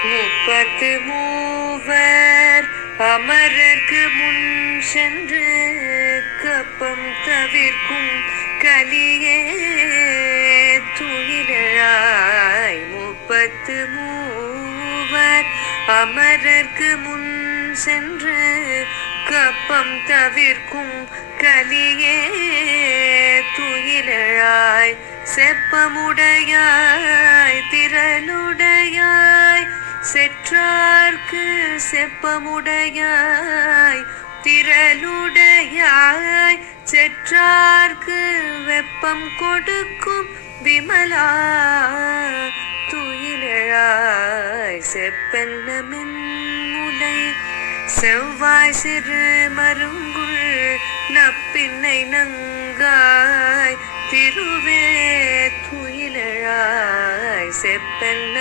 முப்பத்து மூவர் அமரர்க்கு முன் சென்று கப்பம் தவிர்க்கும் கலியே துயிலாய் முப்பத்து மூவர் அமரர்க்கு முன் சென்று கப்பம் தவிர்க்கும் கலியே துயிலாய் செப்பமுடையாய் செற்றார்க்கு செப்பமுடையாய் திரளுடையாய் செற்றார்க்கு வெப்பம் கொடுக்கும் விமலா துயிலாய் செப்பென்ன மென்முலை செவ்வாய் சிறு மருங்குள் நப்பின்னை நங்காய் திருவே துயிலாய் செப்பென்ன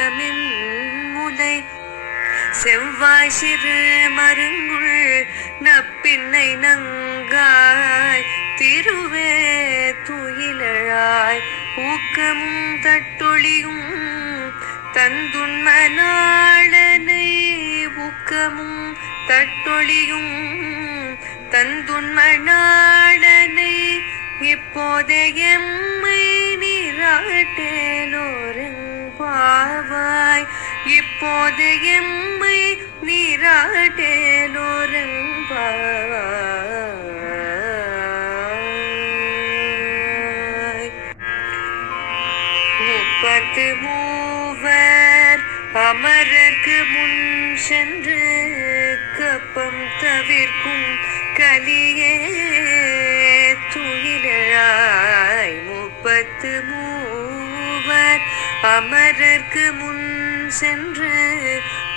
செவ்வாய் சிறு மருங்குள் நப்பின்னை நங்காய் திருவே துயிலழாய் ஊக்கமும் தட்டொழியும் தந்துண்மனாளனை ஊக்கமும் தட்டொழியும் தந்துண்மனாளனை இப்போதே எம்மை நீராட்டேலோரங்பாவாய் இப்போதே எம்மை பத்து மூவர் அமரர்க்கு முன் சென்று கப்பம் தவிர்க்கும் கலியே துயிலாய் முப்பத்து மூவர் அமரர்க்கு முன் சென்று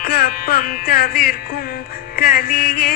கப்பம் தவிர்க்கும் கலியே